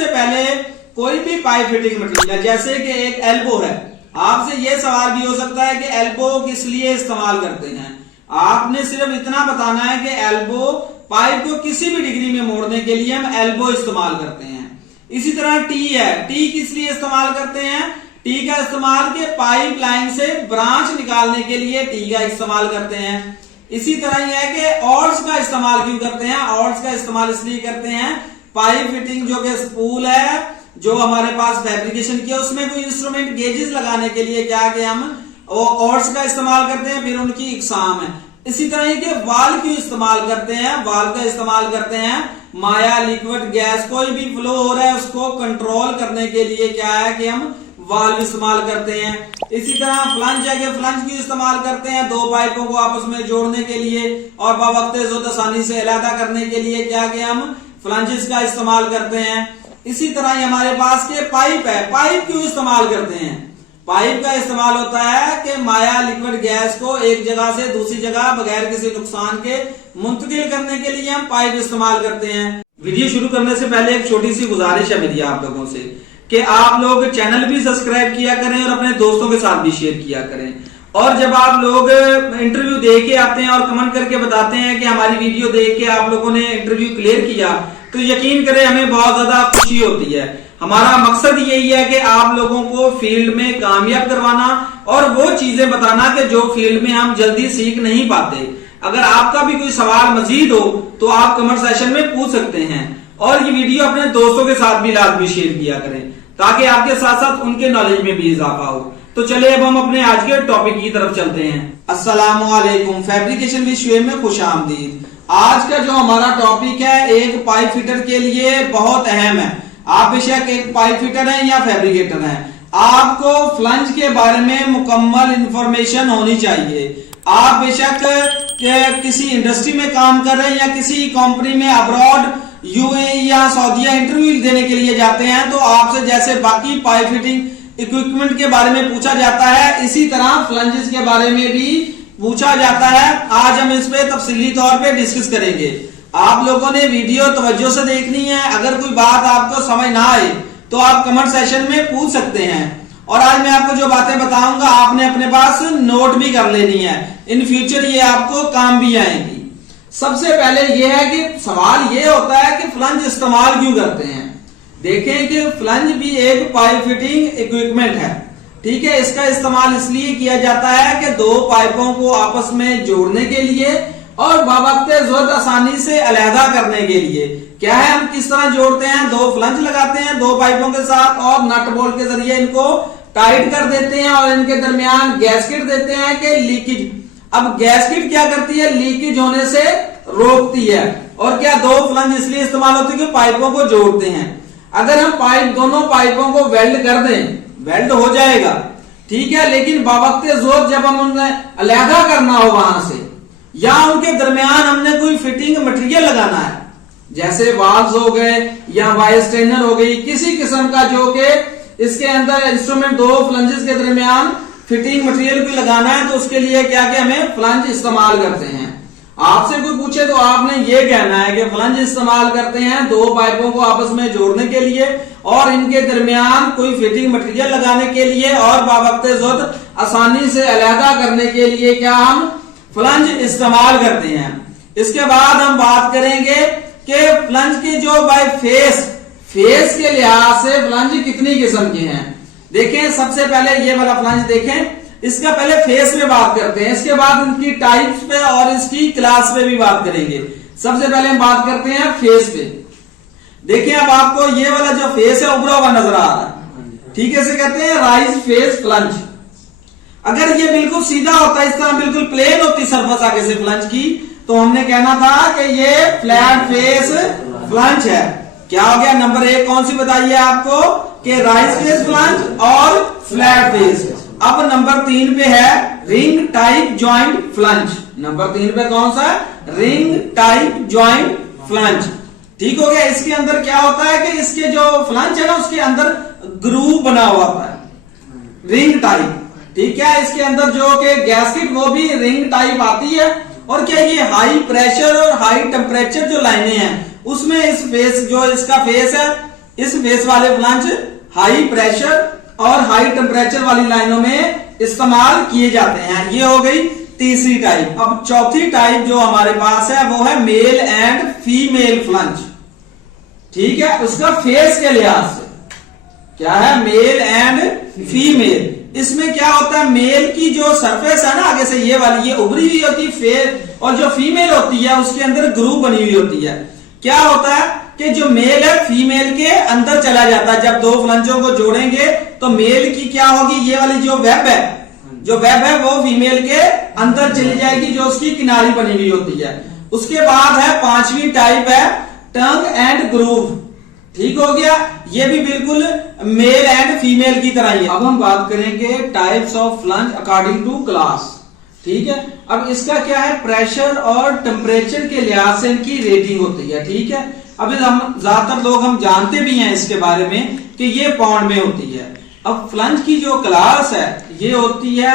सबसे पहले कोई भी पाइप फिटिंग मटेरियल जैसे कि एक एल्बो है, आपसे यह सवाल भी हो सकता है कि एल्बो किस लिए इस्तेमाल करते हैं। आपने सिर्फ इतना बताना है कि एल्बो पाइप को किसी भी डिग्री में मोड़ने के लिए हम एल्बो इस्तेमाल करते हैं। इसी तरह टी है, टी किस लिए इस्तेमाल करते हैं? टी का इस्तेमाल के पाइप लाइन से ब्रांच निकालने के लिए टी का इस्तेमाल करते हैं। इसी तरह यह है कि ऑर्ड्स का इस्तेमाल क्यों करते हैं? ऑर्ड्स का इस्तेमाल इसलिए करते हैं पाइप फिटिंग जो कि स्पूल है जो हमारे पास फैब्रिकेशन किया उसमें कोई इंस्ट्रूमेंट गेजेस लगाने के लिए क्या कि हम ऑर्ड्स का इस्तेमाल करते हैं, फिर उनकी इकसाम है। इसी तरह के वाल क्यों इस्तेमाल करते हैं? वाल का इस्तेमाल करते हैं माया लिक्विड गैस कोई भी फ्लो हो रहा है उसको कंट्रोल करने के लिए क्या है कि हम वाल्व इस्तेमाल करते हैं। इसी तरह फ्लंज है कि फ्लंज क्यों इस्तेमाल करते हैं? दो पाइपों को आपस में जोड़ने के लिए और बावक्त आसानी से अलहदा करने के लिए क्या कि हम फ्लंजेस का इस्तेमाल करते हैं। इसी तरह हमारे पास के पाइप है, पाइप क्यों इस्तेमाल करते हैं? पाइप का इस्तेमाल होता है कि माया लिक्विड गैस को एक जगह से दूसरी जगह बगैर किसी नुकसान के मुंतकिल करने के लिए हम पाइप इस्तेमाल करते हैं। वीडियो शुरू करने से पहले एक छोटी सी गुजारिश है मेरी आप लोगों से कि आप लोग चैनल भी सब्सक्राइब किया करें और अपने दोस्तों के साथ भी शेयर किया करें। और जब आप लोग इंटरव्यू दे के आते हैं और कमेंट करके बताते हैं कि हमारी वीडियो देख के आप लोगों ने इंटरव्यू क्लियर किया तो यकीन करें हमें बहुत ज्यादा खुशी होती है। हमारा मकसद यही है कि आप लोगों को फील्ड में कामयाब करवाना और वो चीजें बताना कि जो फील्ड में हम जल्दी सीख नहीं पाते। अगर आपका भी कोई सवाल मजीद हो तो आप कमेंट सेशन में पूछ सकते हैं और ये वीडियो अपने दोस्तों के साथ भी लाजमी शेयर किया करें ताकि आपके साथ साथ उनके नॉलेज में भी इजाफा हो। तो चलिए अब हम अपने आज के टॉपिक की तरफ चलते हैं। अस्सलाम वालेकुम, फैब्रिकेशन विषय में खुश आमदीद। आज का जो हमारा टॉपिक है एक पाइप फिटर के लिए बहुत अहम है। आप बेशक एक पाइप फिटर हैं या फैब्रिकेटर हैं, आपको फ्लंज के बारे में मुकम्मल इंफॉर्मेशन होनी चाहिए। आप बेशक किसी इंडस्ट्री में काम कर रहे हैं या किसी कंपनी में अब्रॉड यूएई या सऊदीया इंटरव्यू देने के लिए जाते हैं तो आपसे जैसे बाकी पाइप फिटिंग इक्विपमेंट के बारे में पूछा जाता है इसी तरह फ्लंजेस के बारे में भी पूछा जाता है। आज हम इस पे तफसीली तौर पे डिस्कस करेंगे। आप लोगों ने वीडियो तवज्जो से देखनी है। अगर कोई बात आपको समझ ना आए तो आप कमेंट सेशन में पूछ सकते हैं और आज मैं आपको जो बातें बताऊंगा आपने अपने पास नोट भी कर लेनी है। इन फ्यूचर ये आपको काम भी आएंगी। सबसे पहले ये है कि सवाल ये होता है कि फ्लंज इस्तेमाल क्यों करते हैं। देखें कि फ्लंज भी एक पाइप फिटिंग इक्विपमेंट है, ठीक है। इसका इस्तेमाल इसलिए किया जाता है कि दो पाइपों को आपस में जोड़ने के लिए और बावक्त ज़रूरत आसानी से अलहदा करने के लिए। क्या है हम किस तरह जोड़ते हैं? दो फ्लंज लगाते हैं दो पाइपों के साथ और नट बोल्ट के जरिए इनको टाइट कर देते हैं और इनके दरमियान गैस्केट देते हैं कि लीकेज। अब गैस्केट क्या करती है? लीकेज होने से रोकती है। और क्या दो फ्लंज इसलिए इस्तेमाल होते हैं कि पाइपों को जोड़ते हैं। अगर हम दोनों पाइपों को वेल्ड कर दें, वेल्ड हो जाएगा, ठीक है, लेकिन बावक्त ज़रूरत जब हम उन्हें अलहदा करना हो वहां से या उनके दरमियान हमने कोई फिटिंग मटेरियल लगाना है जैसे वाल्व्स हो गए या वायर स्ट्रेनर हो गई, किसी किस्म का जो कि इसके अंदर इंस्ट्रूमेंट दो फ्लंजेस के दरमियान फिटिंग मटेरियल भी लगाना है तो उसके लिए क्या कि हमें फ्लंज इस्तेमाल करते हैं। आपसे कोई पूछे तो आपने ये कहना है कि फ्लंज इस्तेमाल करते हैं दो पाइपों को आपस में जोड़ने के लिए और इनके दरमियान कोई फिटिंग मटेरियल लगाने के लिए और बावक्त ज़रूरत आसानी से अलहदा करने के लिए क्या हम फ्लंज इस्तेमाल करते हैं। इसके बाद हम बात करेंगे कि फ्लंज की जो बाय फेस के लिहाज से फ्लंज कितनी किस्म के हैं। देखें सबसे पहले ये वाला फ्लंज देखें, इसका पहले फेस पे बात करते हैं, इसके बाद इनकी टाइप्स पे और इसकी क्लास पे भी बात करेंगे। सबसे पहले हम बात करते हैं फेस पे। देखिए अब आपको ये वाला जो फेस है उभरा हुआ नजर आ रहा है, ठीक है, इसे कहते हैं राइज फेस फ्लंज। अगर ये बिल्कुल सीधा होता, इस तरह बिल्कुल प्लेन होती सरफेस आगे से फ्लंज की तो हमने कहना था कि ये फ्लैट फेस फ्लंज है। क्या हो गया? नंबर एक कौन सी बताइए आपको कि राइज फेस फ्लंज और फ्लैट फेस। अब नंबर 3 पे है ring type joint flange. Number 3 पे कौन सा? Ring type joint flange. ठीक हो गया। इसके अंदर क्या होता है कि इसके जो फ्लंज है ना उसके अंदर ग्रूव बना हुआ होता है, रिंग टाइप, ठीक है। इसके अंदर जो कि गैस्केट वो भी रिंग टाइप आती है। और क्या ये हाई प्रेशर और हाई टेम्परेचर जो लाइनें हैं उसमें इस फेस जो इसका फेस है इस फेस वाले फ्लंज हाई प्रेशर और हाई टेम्परेचर वाली लाइनों में इस्तेमाल किए जाते हैं। ये हो गई तीसरी टाइप। अब चौथी टाइप जो हमारे पास है वो है मेल एंड फीमेल फ्लंज। ठीक है, उसका फेस के लिहाज से क्या है, मेल एंड फीमेल। इसमें क्या होता है, मेल की जो सरफेस है ना आगे से ये वाली, ये उभरी हुई होती है फेस, और जो फीमेल होती है उसके अंदर ग्रूव बनी हुई होती है। क्या होता है कि जो मेल है फीमेल के अंदर चला जाता है। जब दो फ्लंजों को जोड़ेंगे तो मेल की क्या होगी, ये वाली जो वेब है, जो वेब है वो फीमेल के अंदर चली जाएगी, जो उसकी किनारी बनी हुई होती है। उसके बाद है पांचवी टाइप है टंग एंड ग्रूव। ठीक हो गया, ये भी बिल्कुल मेल एंड फीमेल की तरह ही है। अब हम बात करेंगे types of flange according to class. ठीक है, अब इसका क्या है, प्रेशर और टेम्परेचर के लिहाज से इनकी रेटिंग होती है। ठीक है, अभी हम ज्यादातर लोग हम जानते भी हैं इसके बारे में कि ये पाउंड में होती है। अब फ्लंज की जो क्लास है ये होती है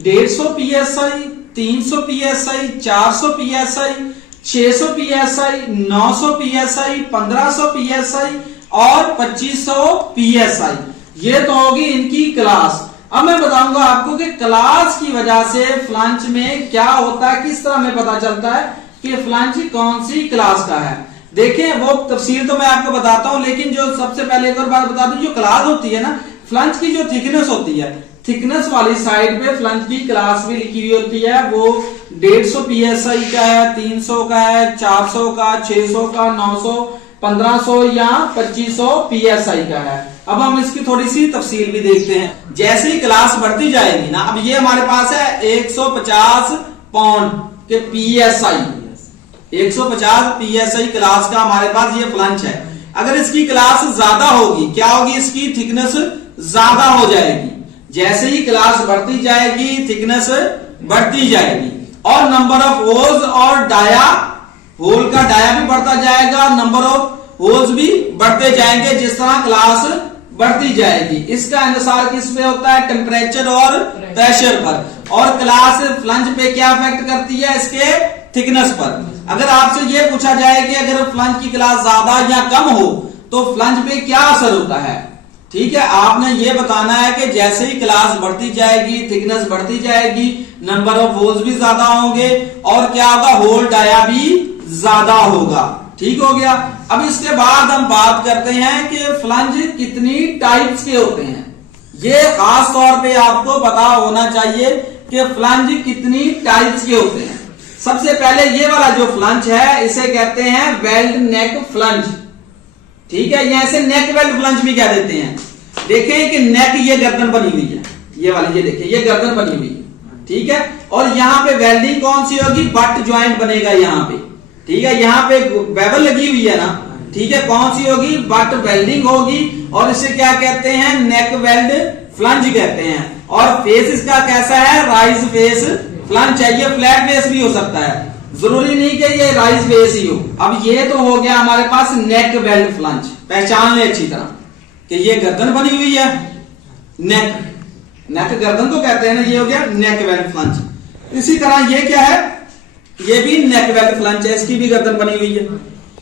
150 psi, 300 psi, 400 psi, 600 psi, 900 psi, 1500 psi और 2500 psi। ये तो होगी इनकी क्लास। अब मैं बताऊंगा आपको कि क्लास की वजह से फ्लंज में क्या होता है, किस तरह हमें पता चलता है कि फ्लंज कौन सी क्लास का है। देखें, वो तफसील तो मैं आपको बताता हूं, लेकिन जो सबसे पहले एक और बात बता दूं, जो क्लास होती है ना फ्लंज की, जो थिकनेस होती है, थिकनेस वाली साइड पे फ्लंज की क्लास भी लिखी हुई होती है। वो 150 psi का है, 300 का है, 400 का, 600 का, 900, 1500 या 2500 psi का है। अब हम इसकी थोड़ी सी तफसील भी देखते हैं। जैसे ही क्लास बढ़ती जाएगी ना, अब ये हमारे पास है 150 पाउंड के psi, 150 psi क्लास का हमारे पास ये फ्लंज है। अगर इसकी क्लास ज्यादा होगी, क्या होगी, इसकी थिकनेस ज्यादा हो जाएगी। जैसे ही क्लास बढ़ती जाएगी थिकनेस बढ़ती जाएगी, और नंबर ऑफ होल्स और डाया, होल का डाया भी बढ़ता जाएगा, नंबर ऑफ होल्स भी बढ़ते जाएंगे जिस तरह क्लास बढ़ती जाएगी। इसका अनुसार किस पे होता है, टेम्परेचर और प्रेशर पर। और क्लास फ्लंज पे क्या इफेक्ट करती है, इसके थिकनेस पर। अगर आपसे ये पूछा जाए कि अगर फ्लंज की क्लास ज्यादा या कम हो तो फ्लंज पे क्या असर होता है, ठीक है, आपने ये बताना है कि जैसे ही क्लास बढ़ती जाएगी थिकनेस बढ़ती जाएगी, नंबर ऑफ होल्स भी ज्यादा होंगे, और क्या होगा, होल डाया भी ज्यादा होगा। ठीक हो गया। अब इसके बाद हम बात करते हैं कि फ्लंज कितनी टाइप्स के होते हैं। ये खास तौर पे आपको पता होना चाहिए कि फ्लंज कितनी टाइप्स के होते हैं। सबसे पहले ये वाला जो फ्लंज है इसे कहते हैं वेल्ड नेक फ्लंज। ठीक है, या इसे नेक वेल्ड फ्लंज भी कह देते हैं। देखें कि नेक ये गर्दन बनी हुई है, ये वाली, ये देखिए ये गर्दन बनी हुई है। ठीक है, और यहाँ पे वेल्डिंग कौन सी होगी, बट ज्वाइंट बनेगा यहाँ पे। ठीक है, यहाँ पे बेवल लगी हुई है ना, ठीक है, कौन सी होगी, बट वेल्डिंग होगी, और इसे क्या कहते हैं, नेक वेल्ड फ्लंज कहते हैं। और फेस इसका कैसा है, राइज फेस फ्लंज है। ये फ्लैट फेस भी हो सकता है, जरूरी नहीं कि ये राइज फेस ही हो। अब ये तो हो गया हमारे पास नेक वेल्ड फ्लंज। पहचान ले अच्छी तरह कि ये गर्दन बनी हुई है, नेक, नेक गर्दन को कहते हैं ना, ये हो गया नेक वेल्ड फ्लंज। इसी तरह ये क्या है, ये भी नेक वेल्ड फ्लंज है, इसकी भी गर्दन बनी हुई है।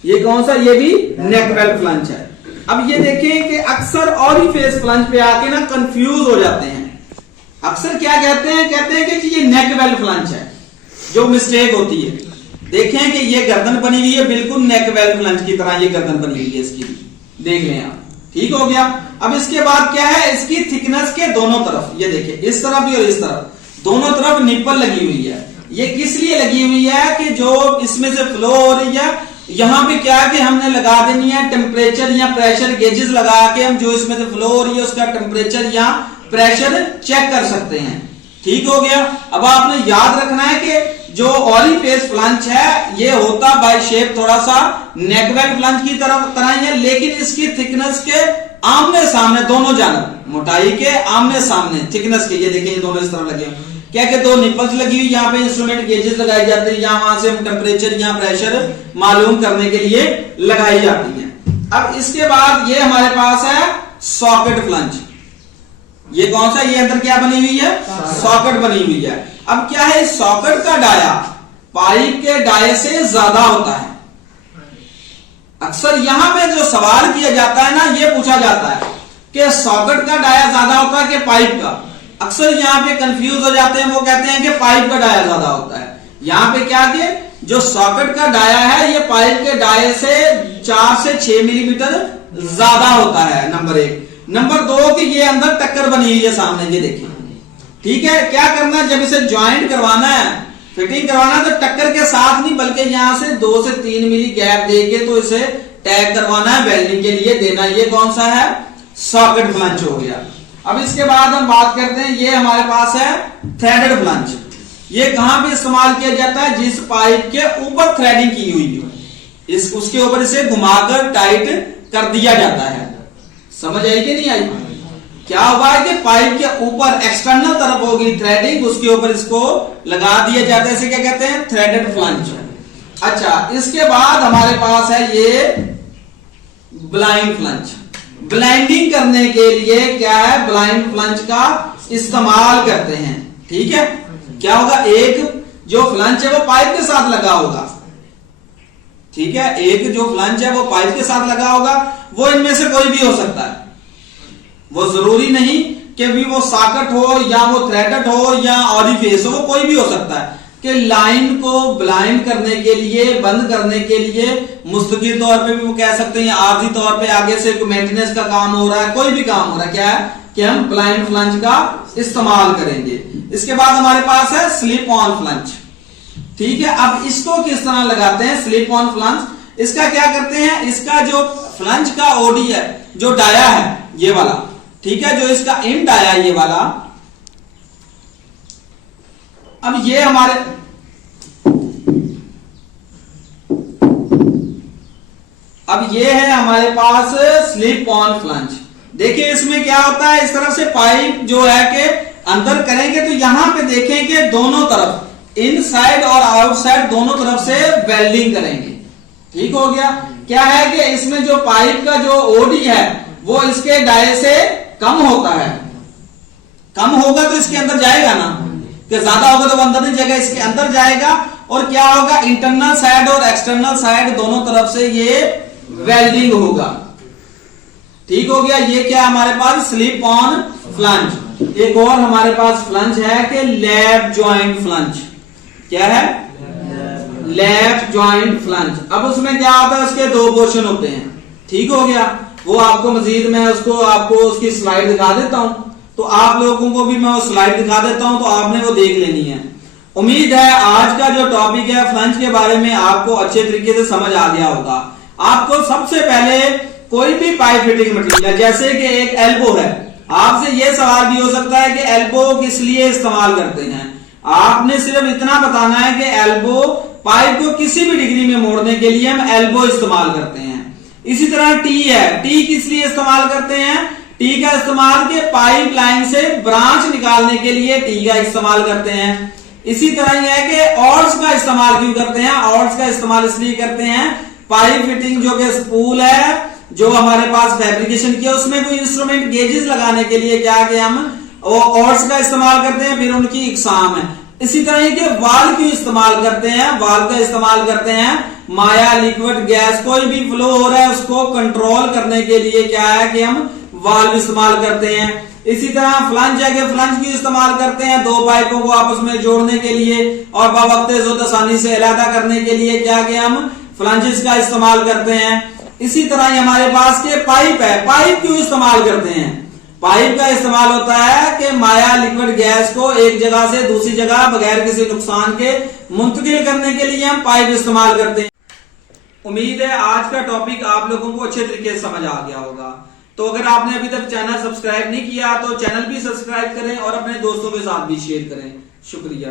ये कौन सा, ये भी नेक वेल्ड फ्लंज है। अब ये देखें कि अक्सर और फेस फ्लंज पे आके ना कंफ्यूज हो जाते हैं। अक्सर क्या कहते हैं कि ये नेक वेल्ड फ्लंज है, जो मिस्टेक होती है। देखें कि ये गर्दन बनी हुई है, बिल्कुल नेक वेल्ड फ्लंज की तरह ये गर्दन बनी हुई है इसकी भी, देख लें आप। ठीक हो गया। अब इसके बाद क्या है, इसकी थिकनेस के दोनों तरफ, ये देखिए इस तरफ भी और इस तरफ, दोनों तरफ निप्पल लगी हुई है। ये किस लिए लगी हुई है कि जो इसमें से फ्लो हो रही है, यहां पे क्या है कि हमने लगा देनी है टेम्परेचर या प्रेशर गेजेस लगा के हम जो इसमें से फ्लो हो रही है उसका टेम्परेचर या प्रेशर चेक कर सकते हैं। ठीक हो गया। अब आपने याद रखना है कि जो ऑली फेस फ्लंज है ये होता बाय शेप थोड़ा सा नेकवेल्ड फ्लंज की तरह ही है, लेकिन इसकी थिकनेस के आमने सामने दोनों जानब, मोटाई के आमने सामने थिकनेस के, ये देखिए दोनों इस तरह लगे हैं। क्या कि दो निपल्स लगी हुई, यहाँ पे इंस्ट्रूमेंट गेजेस लगाई जाती है, यहाँ वहां से हम टेम्परेचर या प्रेशर मालूम करने के लिए लगाई जाती है। अब इसके बाद ये हमारे पास है सॉकेट फ्लंज। ये कौन सा, ये अंदर क्या बनी हुई है, सॉकेट बनी हुई है। अब क्या है, सॉकेट का डाया पाइप के डाये से ज्यादा होता है। अक्सर यहां पे जो सवाल किया जाता है ना, ये पूछा जाता है कि सॉकेट का डाया ज्यादा होता है कि पाइप का। अक्सर यहाँ पे कंफ्यूज हो जाते हैं, वो कहते हैं कि पाइप का डाया ज्यादा होता है। यहाँ पे क्या कि जो सॉकेट का डाया है ये पाइप के डाये से 4 से 6 मिलीमीटर ज्यादा होता है, नंबर 1। नंबर 2 कि ये अंदर टक्कर बनी हुई है सामने, ये देखिए, ठीक है। क्या करना है, जब इसे ज्वाइंट करवाना है, फिटिंग करवाना है, तो टक्कर के साथ नहीं बल्कि यहां से 2 से 3 मिली गैप देके तो इसे टैग करवाना है, वेल्डिंग के लिए देना। ये कौन सा है, सॉकेट फ्लंच हो गया। अब इसके बाद हम बात करते हैं, ये हमारे पास है थ्रेडेड फ्लंच। ये कहां पे इस्तेमाल किया जाता है, जिस पाइप के ऊपर थ्रेडिंग की हुई हो, उसके ऊपर इसे घुमाकर टाइट कर दिया जाता है। समझ आई कि नहीं आई? क्या हुआ है कि पाइप के ऊपर एक्सटर्नल तरफ होगी थ्रेडिंग, उसके ऊपर इसको लगा दिया जाता है, इसे क्या कहते हैं, थ्रेडेड फ्लंच। अच्छा, इसके बाद हमारे पास है ये ब्लाइंड फ्लंच। ब्लाइंडिंग करने के लिए क्या है, ब्लाइंड फ्लंच का इस्तेमाल करते हैं। ठीक है, क्या होगा, एक जो फ्लंच है वो पाइप के साथ लगा होगा, ठीक है, एक जो फ्लंच है वो पाइप के साथ लगा होगा। वो इनमें से कोई भी हो सकता है, वो जरूरी नहीं कि भी वो सॉकेट हो या वो थ्रेडेड हो या ऑरिफिस हो, वो कोई भी हो सकता है। कि लाइन को ब्लाइंड करने के लिए, बंद करने के लिए मुस्तकिल तौर पे भी वो कह सकते हैं, आर्जी तौर पे आगे से मेंटेनेंस का काम हो रहा है, कोई भी काम हो रहा है, क्या है कि हम ब्लाइंड फ्लंच का इस्तेमाल करेंगे। इसके बाद हमारे पास है स्लिप ऑन फ्लंच। ठीक है, अब इसको किस तरह लगाते हैं, स्लिप ऑन फ्लंच। इसका क्या करते हैं, इसका जो फ्लंच का ओडी है, जो डाया है ये वाला, ठीक है, जो इसका एंड आया ये वाला, अब ये हमारे है हमारे पास स्लिप ऑन फ्लंच। देखिए इसमें क्या होता है, इस तरफ से पाइप जो है कि अंदर करेंगे तो यहां पे देखें कि दोनों तरफ, इनसाइड और आउटसाइड दोनों तरफ से वेल्डिंग करेंगे। ठीक हो गया। क्या है कि इसमें जो पाइप का जो ओडी है वो इसके डाये से कम होता है, कम होगा तो इसके अंदर जाएगा ना, कि ज्यादा होगा तो वो अंदर नहीं जाएगा, इसके अंदर जाएगा। और क्या होगा, इंटरनल साइड और एक्सटर्नल साइड दोनों तरफ से ये वेल्डिंग होगा। ठीक हो गया। ये क्या हमारे पास, स्लिप ऑन फ्लंच। एक और हमारे पास फ्लंच है कि लैप जॉइंट फ्लंच। क्या है, लैप जॉइंट फ्लंच। अब उसमें क्या होता है, उसके 2 पोर्शन होते हैं। ठीक हो गया, वो आपको मजीद मैं आपको उसकी स्लाइड दिखा देता हूं, तो आप लोगों को भी मैं वो स्लाइड दिखा देता हूं, तो आपने वो देख लेनी है। उम्मीद है आज का जो टॉपिक है फ्लंच के बारे में आपको अच्छे तरीके से समझ आ गया होगा। आपको सबसे पहले कोई भी पाइप फिटिंग मटेरियल, जैसे कि एक एल्बो है, आपसे यह सवाल भी हो सकता है कि एल्बो किस लिए इस्तेमाल करते हैं। आपने सिर्फ इतना बताना है कि एल्बो, पाइप को किसी भी डिग्री में मोड़ने के लिए हम एल्बो इस्तेमाल करते हैं। इसी तरह टी है, टी किस लिए इस्तेमाल करते हैं, टी का इस्तेमाल के पाइप लाइन से ब्रांच निकालने के लिए टी का इस्तेमाल करते हैं। इसी तरह यह है कि ऑर्ड्स का इस्तेमाल क्यों करते हैं, ऑर्ड्स का इस्तेमाल इसलिए करते हैं, पाइप फिटिंग जो कि स्पूल है जो हमारे पास फैब्रिकेशन किया, उसमें कोई इंस्ट्रूमेंट गेजेस लगाने के लिए क्या कि हम ऑर्ड्स का इस्तेमाल करते हैं, फिर उनकी इकसाम है। इसी तरह के वाल क्यों इस्तेमाल करते हैं, वाल का इस्तेमाल करते हैं माया, लिक्विड, गैस, कोई भी फ्लो हो रहा है उसको कंट्रोल करने के लिए क्या है कि हम वाल्व इस्तेमाल करते हैं। इसी तरह फ्लंच है कि फ्लंच क्यों इस्तेमाल करते हैं, 2 पाइपों को आपस में जोड़ने के लिए और बावक्त आसानी से अलहदा करने के लिए क्या कि हम फ्लंचेस का इस्तेमाल करते हैं। इसी तरह हमारे पास के पाइप है, पाइप क्यों इस्तेमाल करते हैं, पाइप का इस्तेमाल होता है कि माया, लिक्विड, गैस को एक जगह से दूसरी जगह बगैर किसी नुकसान के मुंतकिल करने के लिए हम पाइप इस्तेमाल करते हैं। उम्मीद है आज का टॉपिक आप लोगों को अच्छे तरीके से समझ आ गया होगा। तो अगर आपने अभी तक चैनल सब्सक्राइब नहीं किया तो चैनल भी सब्सक्राइब करें और अपने दोस्तों के साथ भी शेयर करें। शुक्रिया।